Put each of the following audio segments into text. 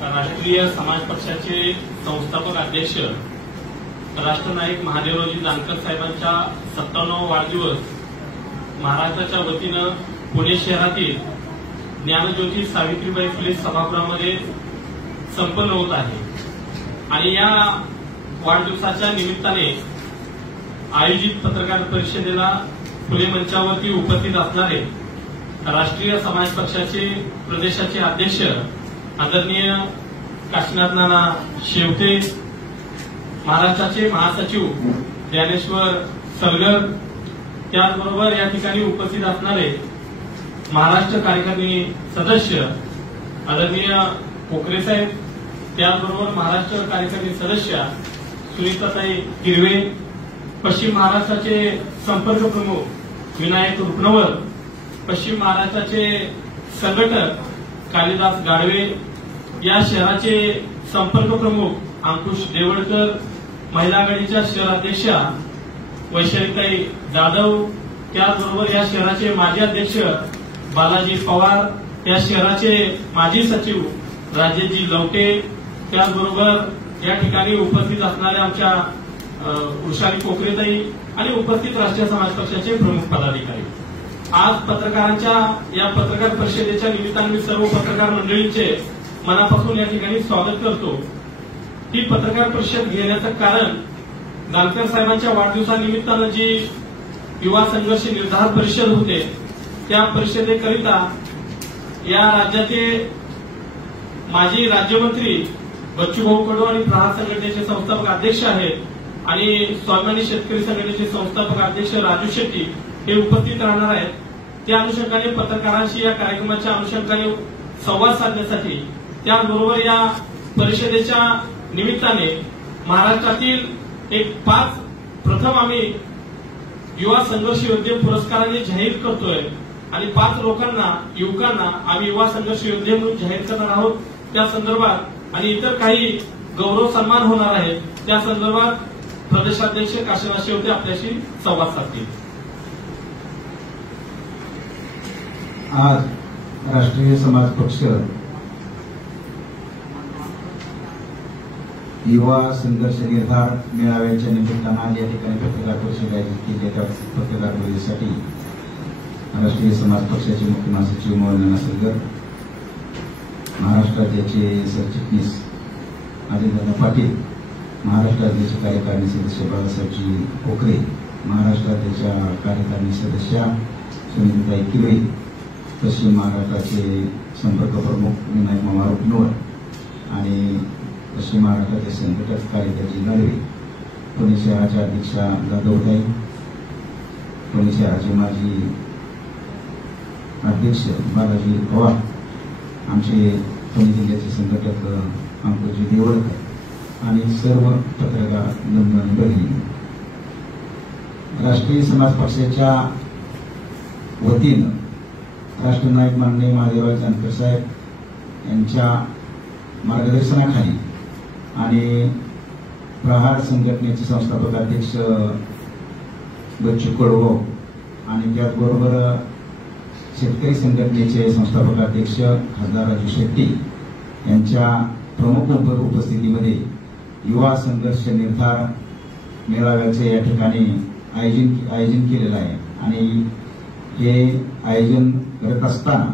राष्ट्रीय समाज पक्षाचे संस्थापक अध्यक्ष राष्ट्रनायक महादेवरावजी जानकर साहेबांचा 57वा वाढदिवस महाराष्ट्राच्या वतीनं पुणे शहरातील ज्ञानज्योती सावित्रीबाई फुले सभागृहामध्ये संपन्न होत आहे आणि या वाढदिवसाच्या निमित्ताने आयोजित पत्रकार परिषदेला फुले मंचावरती उपस्थित असणारे राष्ट्रीय समाज पक्षाचे प्रदेशाचे अध्यक्ष आदरणीय काशीनाथ नाना शेवते, महाराष्ट्राचे महासचिव ज्ञानेश्वर सलगर, त्याचबरोबर या ठिकाणी उपस्थित असणारे महाराष्ट्र कार्यकारिणी सदस्य आदरणीय कोकरे साहेब, त्याचबरोबर महाराष्ट्र कार्यकारिणी सदस्य सुनीताताई हिरवे, पश्चिम महाराष्ट्राचे संपर्क प्रमुख विनायक रुपनवर, पश्चिम महाराष्ट्राचे संघटक कालिदास गाडवे, या शहराचे संपर्क प्रमुख अंकुश देवळकर, महिला आघाडीच्या शहराध्यक्षा वैशालीताई जाधव, त्याचबरोबर या शहराचे माजी अध्यक्ष बालाजी पवार, या शहराचे माजी सचिव राजेशजी लवटे, त्याचबरोबर या ठिकाणी उपस्थित असणाऱ्या आमच्या वृषाली कोकरेताई आणि उपस्थित राष्ट्रीय समाज पक्षाचे प्रमुख पदाधिकारी. आज पत्रकारांच्या या पत्रकार परिषदेच्या निमित्ताने मी सर्व पत्रकार मंडळींचे मनापासून या ठिकाणी स्वागत करतो. ही पत्रकार परिषद घेण्याचं कारण जानकर साहेबांच्या वाढदिवसानिमित्तानं जी युवा संघर्ष निर्धार परिषद होते त्या परिषदेकरिता या राज्याचे माजी राज्यमंत्री बच्चूभाऊ कडू आणि प्रहार संघटनेचे संस्थापक अध्यक्ष आहेत आणि स्वाभिमानी शेतकरी संघटनेचे संस्थापक अध्यक्ष राजू शेट्टी हे उपस्थित राहणार आहेत. त्या अनुषंगाने पत्रकारांशी या कार्यक्रमाच्या अनुषंगाने संवाद साधण्यासाठी, त्याचबरोबर या परिषदेच्या निमित्ताने महाराष्ट्रातील एक 5 प्रथम आम्ही युवा संघर्ष योद्धे पुरस्काराने जाहीर करतोय आणि 5 लोकांना, युवकांना आम्ही युवा संघर्ष योद्धे म्हणून जाहीर करणार आहोत. त्या संदर्भात आणि इतर काही गौरव सन्मान होणार आहेत, त्या संदर्भात प्रदेशाध्यक्ष काशीनाथ शेवते आपल्याशी संवाद साधतील. आज राष्ट्रीय समाज पक्ष युवा संघर्ष निर्धार मेळाव्याच्या निमित्तानं या ठिकाणी पत्रकार परिषद आयोजित केली. त्या पत्रकार परिषदेसाठी राष्ट्रीय समाज पक्षाचे मुख्य महासचिव मौलाना सलगर, महाराष्ट्र राज्याचे सरचिटणीस अजितदादा पाटील, महाराष्ट्र राज्याचे कार्यकारिणी सदस्य बाळासाहेबजी कोकरे, महाराष्ट्र राज्याच्या कार्यकारिणी सदस्या सुनीताताई हिरवे, पश्चिम महाराष्ट्राचे संपर्क प्रमुख विनायक मामा रुपनवर आणि पश्चिम महाराष्ट्राचे संघटक कालिदासजी गाडवे, पुणे शहराच्या अध्यक्षा जाधवताई, पुणे शहराचे माजी अध्यक्ष बालाजी पवार, आमचे पुणे जिल्ह्याचे संघटक अंकुशजी देवळकर आणि सर्व पत्रकार बंधू. राष्ट्रीय समाज पक्षाच्या वतीनं राष्ट्रनायक माननीय महादेवराव जानकर साहेब यांच्या मार्गदर्शनाखाली आणि प्रहार संघटनेचे संस्थापक अध्यक्ष बच्चू कडू आणि त्याचबरोबर शेतकरी संघटनेचे संस्थापक अध्यक्ष खासदार राजू शेट्टी यांच्या प्रमुख उपस्थितीमध्ये युवा संघर्ष निर्धार मेळाव्याचे या ठिकाणी आयोजन केलेलं आहे आणि हे आयोजन करत असताना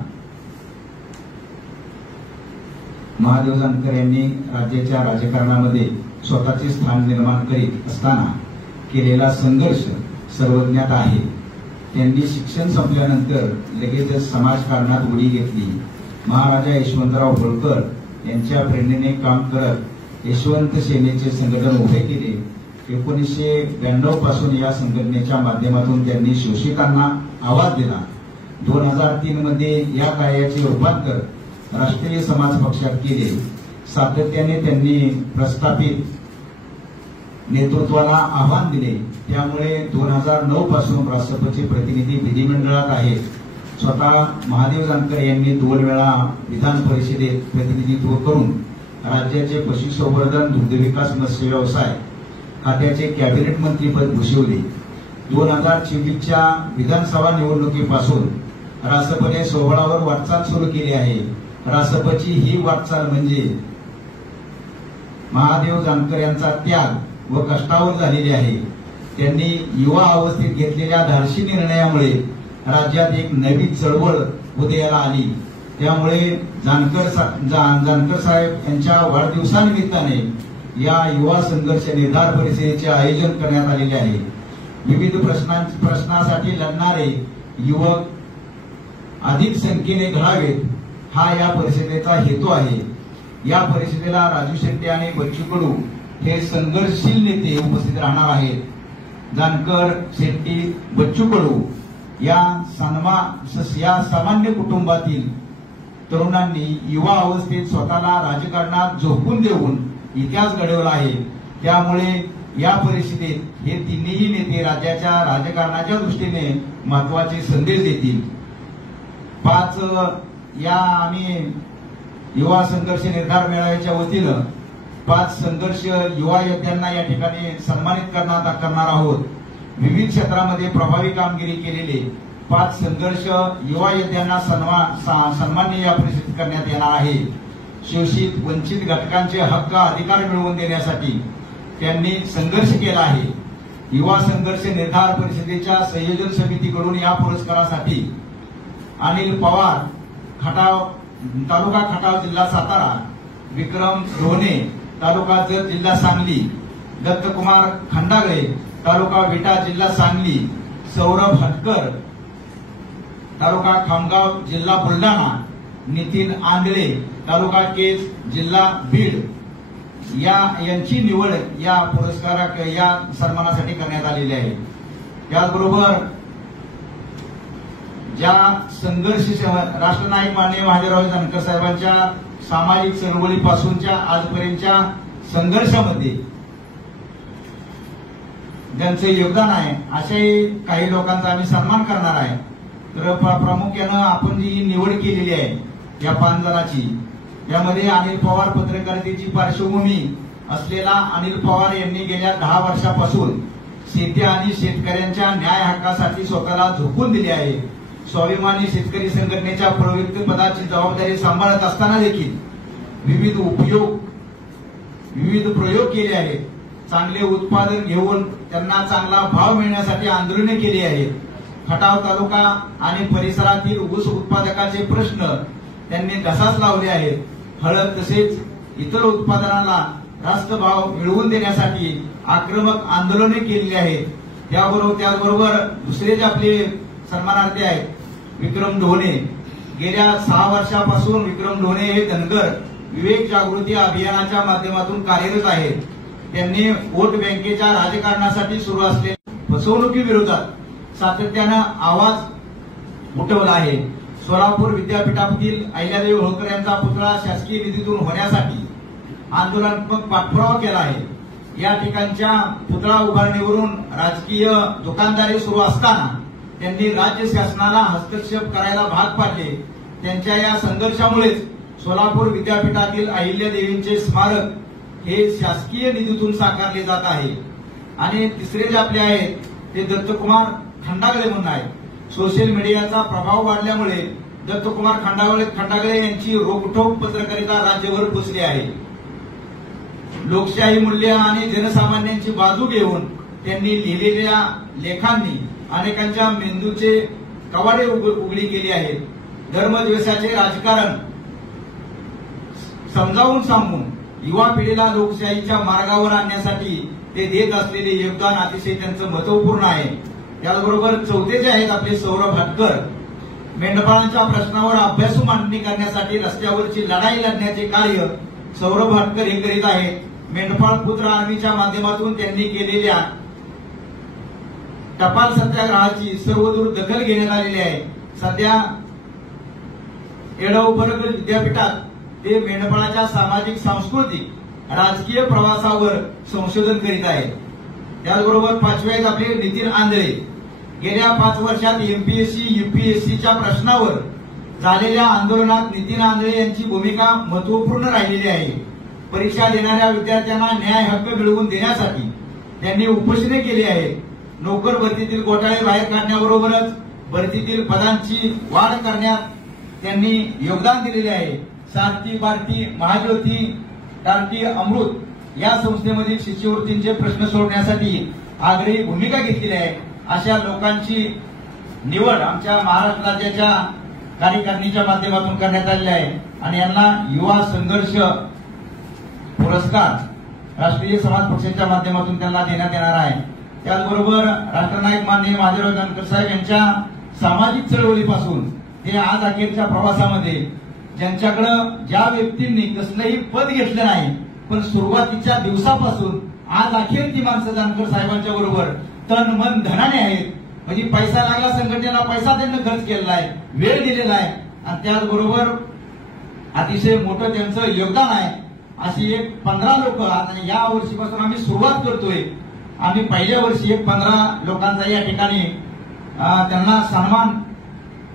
महादेव जानकर यांनी राज्याच्या राजकारणामध्ये स्वतःचे स्थान निर्माण करीत असताना केलेला संघर्ष सर्वज्ञात आहे. त्यांनी शिक्षण संपल्यानंतर लगेचच समाजकारणात उडी घेतली. महाराजा यशवंतराव होळकर यांच्या प्रेरणेने काम करत यशवंत सेनेचे संघटन उभे केले. 1992 पासून या संघटनेच्या माध्यमातून त्यांनी शोषितांना आवाज दिला. 2003 मध्ये या कार्याचे रूपांतर राष्ट्रीय समाज पक्षात केले. सातत्याने त्यांनी प्रस्थापित नेतृत्वाला आव्हान दिले. त्यामुळे 2009 पासून राष्ट्रपती प्रतिनिधी विधिमंडळात आहेत. स्वतः महादेव जानकर यांनी 2 वेळा विधान परिषदेत प्रतिनिधित्व करून राज्याचे पशुसंवर्धन, दुग्धविकास, मत्स्य व्यवसाय खात्याचे कॅबिनेट मंत्रीपद भूषवले. 2024च्या विधानसभा निवडणुकीपासून रासपणे सोहळावर वाटचाल सुरू केली आहे. रासपची ही वाटचाल म्हणजे महादेव जानकर यांचा त्याग व कष्टावर झालेली आहे. त्यांनी युवा अवस्थेत घेतलेल्या धाडसी निर्णयामुळे राज्यात एक नवी चळवळ उदयाला आली. त्यामुळे जानकर साहेब यांच्या वाढदिवसानिमित्ताने या युवा संघर्ष निर्धार परिषदेचे आयोजन करण्यात आलेले आहे. विविध प्रश्नासाठी लढणारे युवक अधिक संख्येने घडावेत हा या परिषदेचा हेतू आहे. या परिषदेला राजू शेट्टी आणि बच्चू कडू हे संघर्षशील नेते उपस्थित राहणार आहेत. जानकर, शेट्टी, बच्चू कडू या सामान्य कुटुंबातील तरुणांनी युवा अवस्थेत स्वतःला राजकारणात झोकून देऊन इतिहास घडवला आहे. त्यामुळे या परिषदेत हे तिन्ही नेते राज्याच्या राजकारणाच्या दृष्टीने महत्वाचे संदेश देतील. आम्ही युवा संघर्ष निर्धार मेळाव्याच्या वतीनं 5 संघर्ष युवा योद्ध्यांना या ठिकाणी सन्मानित करणार आहोत. विविध क्षेत्रामध्ये प्रभावी कामगिरी केलेले 5 संघर्ष युवा योद्ध्यांना सन्मान या परिषदेत करण्यात येणार आहे. शोषित वंचित घटकांचे हक्क अधिकार मिळवून देण्यासाठी त्यांनी संघर्ष केला आहे. युवा संघर्ष निर्धार परिषदेच्या संयोजन समितीकडून या पुरस्कारासाठी अनिल पवार, तालुका खटाव, जिल्हा सातारा, विक्रम ढोणे, तालुका जत, जिल्हा सांगली, दत्तकुमार खंडागळे, तालुका विटा, जिल्हा सांगली, सौरभ हटकर, तालुका खामगाव, जिल्हा बुलढाणा, नितीन आंधळे, तालुका केज, जिल्हा बीड यांची निवड या या सन्मानासाठी करण्यात आलेली आहे. त्याचबरोबर ज्या संघर्ष राष्ट्रनायक माननीय महादेवराव जानकर साहेबांच्या सामाजिक चळवळीपासूनच्या आजपर्यंतच्या संघर्षामध्ये ज्यांचे योगदान आहे अशाही काही लोकांचा आम्ही सन्मान करणार आहे. तर प्रामुख्यानं आपण जी निवड केलेली आहे या 5 जणांची, यामध्ये अनिल पवार पत्रकारितेची पार्श्वभूमी असलेला अनिल पवार यांनी गेल्या 10 वर्षापासून शेती आणि शेतकऱ्यांच्या न्याय हक्कासाठी स्वतःला झोकून दिले आहे. स्वाभिमानी शेतकरी संघटनेच्या प्रवक्ते पदाची जबाबदारी सांभाळत असताना देखील विविध प्रयोग केले आहेत. चांगले उत्पादन घेऊन त्यांना चांगला भाव मिळण्यासाठी आंदोलने केली आहेत. खटाव तालुका आणि परिसरातील ऊस उत्पादकाचे प्रश्न त्यांनी धसास लावले आहेत. हळद तसेच इतर उत्पादनाला रास्त भाव मिळवून देण्यासाठी आक्रमक आंदोलने केलेली आहेत. त्याचबरोबर दुसरे जे आपले सन्मानार्थी आहेत विक्रम ढोणे, गेल्या 6 वर्षापासून विक्रम ढोणे हे धनगर विवेक जागृती अभियानाच्या माध्यमातून कार्यरत आहेत. त्यांनी वोट बँकेच्या राजकारणासाठी सुरू असलेल्या फसवणुकीविरोधात सातत्यानं आवाज उठवला आहे. सोलापूर विद्यापीठातील अहिल्यादेवी होळकर यांचा पुतळा शासकीय निधीतून होण्यासाठी आंदोलनात्मक पाठपुरावा केला आहे. या ठिकाणच्या पुतळा उभारणीवरून राजकीय दुकानदारी सुरू असताना त्यांनी राज्य शासनाला हस्तक्षेप करायला भाग पाडले. त्यांच्या या संघर्षामुळेच सोलापूर विद्यापीठातील अहिल्यादेवींचे स्मारक हे शासकीय निधीतून साकारले जात आहे. आणि तिसरे जे आपले आहेत ते दत्तकुमार खंडागळे म्हणून आहेत. सोशल मीडियाचा प्रभाव वाढल्यामुळे दत्तकुमार खंडागळे यांची रोखठोक पत्रकारिता राज्यभर पोचली आहे. लोकशाही मूल्य आणि जनसामान्यांची बाजू घेऊन त्यांनी लिहिलेल्या लेखांनी अनेकांच्या मेंदूचे कवाडे उघडी केली आहेत. धर्मद्वेषाचे राजकारण समजावून सांगून युवा पिढीला लोकशाहीच्या मार्गावर आणण्यासाठी ते देत असलेले योगदान अतिशय त्यांचं महत्वपूर्ण आहे. त्याचबरोबर चौथे जे आहेत आपले सौरभ हटकर, मेंढपाळांच्या प्रश्नावर अभ्यासू मांडणी करण्यासाठी रस्त्यावरची लढाई लढण्याचे कार्य सौरभ हटकर हे करीत आहेत. मेंढपाळ पुत्र आर्मीच्या माध्यमातून त्यांनी केलेल्या टपाल सत्याग्रहाची सर्वदूर दखल घेण्यात आलेली आहे. सध्या येडवबर्ग विद्यापीठात ते मेंढपाळाच्या सामाजिक, सांस्कृतिक, राजकीय प्रवासावर संशोधन करीत आहेत. त्याचबरोबर 5वे आहेत आपले नितीन आंधळे. गेल्या 5 वर्षात एमपीएससी, यूपीएससीच्या प्रश्नावर झालेल्या आंदोलनात नितीन आंधळे यांची भूमिका महत्वपूर्ण राहिलेली आहे. परीक्षा देणाऱ्या विद्यार्थ्यांना न्याय हक्क मिळवून देण्यासाठी त्यांनी उपोषणे केली आहे. नोकर भरतीतील घोटाळे बाहेर काढण्याबरोबरच भरतीतील पदांची वाढ करण्यात त्यांनी योगदान दिलेले आहे. शांती भारती महाज्योती क्रांती अमृत या संस्थेमधील शिष्यवृत्तींचे प्रश्न सोडवण्यासाठी आग्रही भूमिका घेतलेली आहे अशा लोकांची निवड आमच्या महाराष्ट्र राज्याच्या कार्यकारिणीच्या माध्यमातून करण्यात आलेली आहे आणि यांना युवा संघर्ष पुरस्कार राष्ट्रीय समाज पक्षाच्या माध्यमातून त्यांना देण्यात येणार आहे। त्याचबरोबर राष्ट्रनायक माननीय महादेवराव जानकर साहेब यांच्या सामाजिक चळवळीपासून ते आज अखेरच्या प्रवासामध्ये ज्यांच्याकडे ज्या व्यक्तींनी कसलंही पद घेतलं नाही पण सुरुवातीच्या दिवसापासून आज अखेर ती माणसं जानकर साहेबांच्या बरोबर तन मन धनाने आहेत। म्हणजे पैसा लागला संघटनेला पैसा त्यांनी खर्च केलेला आहे, वेळ दिलेला आहे आणि त्याचबरोबर अतिशय मोठं त्यांचं योगदान आहे। अशी एक 15 लोक आता या वर्षीपासून आम्ही सुरुवात करतोय। आम्ही पहिल्या वर्षी एक 15 लोकांचा या ठिकाणी त्यांना सन्मान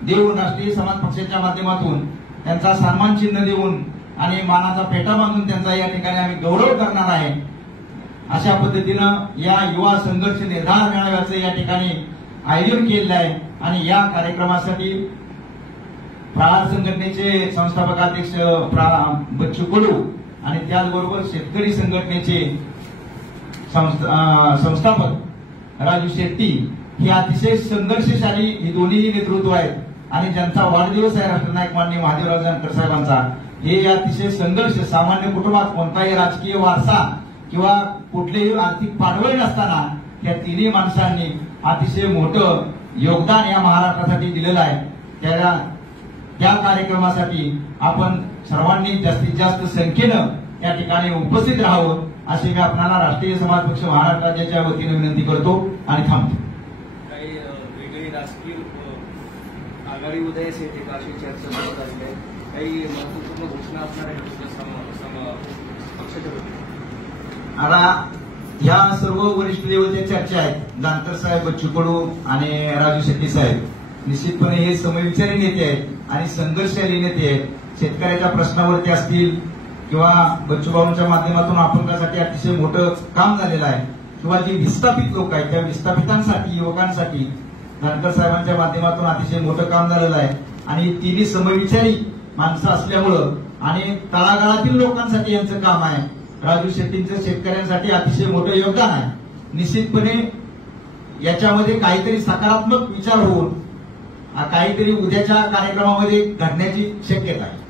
देऊन राष्ट्रीय समाज पक्षाच्या माध्यमातून त्यांचा सन्मान चिन्ह देऊन आणि मानाचा पेटा बांधून त्यांचा या ठिकाणी आम्ही गौरव करणार आहे। अशा पद्धतीनं या युवा संघर्ष निर्धार मेळाव्याचं या ठिकाणी आयोजन केलेलं आहे आणि या कार्यक्रमासाठी प्रहार संघटनेचे संस्थापक अध्यक्ष बच्चू कडू आणि त्याचबरोबर शेतकरी संघटनेचे संस्थापक राजू शेट्टी ही अतिशय संघर्षशाली ही दोन्ही नेतृत्व आहेत आणि ज्यांचा वाढदिवस आहे राष्ट्रनायक माननीय महादेवराव जानकर साहेबांचा हे अतिशय संघर्ष सामान्य कुटुंबात कोणताही राजकीय वारसा किंवा कुठलेही आर्थिक पाठबळ नसताना या तिन्ही माणसांनी अतिशय मोठं योगदान या महाराष्ट्रासाठी दिलेलं आहे। त्या कार्यक्रमासाठी आपण सर्वांनी जास्तीत जास्त संख्येनं या ठिकाणी उपस्थित राहावं अशी मी आपल्याला राष्ट्रीय समाज पक्ष महाराष्ट्र राज्याच्या वतीने विनंती करतो आणि थांबतो। काही वेगळी राजकीय आघाडी उदयास येते का अशी चर्चा सुरू झाली आहे, काही महत्वपूर्ण घोषणा असणार आहे पक्षाच्या वतीने? आता ह्या सर्व वरिष्ठ लेवलच्या चर्चा आहेत। जानकर साहेब, बच्चू कडू आणि राजू शेट्टी साहेब निश्चितपणे हे समविचारी नेते आहेत आणि संघर्षशाली नेते आहेत। शेतकऱ्याच्या प्रश्नावरती असतील किंवा बच्चूभाऊंच्या माध्यमातून अपंगासाठी अतिशय मोठं काम झालेलं आहे किंवा जी विस्थापित लोक आहेत त्या विस्थापितांसाठी युवकांसाठी जानकर साहेबांच्या माध्यमातून अतिशय मोठं काम झालेलं आहे आणि तिन्ही समविचारी माणसं असल्यामुळं आणि तळागाळातील लोकांसाठी यांचं काम आहे। राजू शेट्टींचं शेतकऱ्यांसाठी अतिशय मोठं योगदान आहे। निश्चितपणे याच्यामध्ये काहीतरी सकारात्मक विचार होऊन काहीतरी उद्याच्या कार्यक्रमामध्ये घडण्याची शक्यता आहे।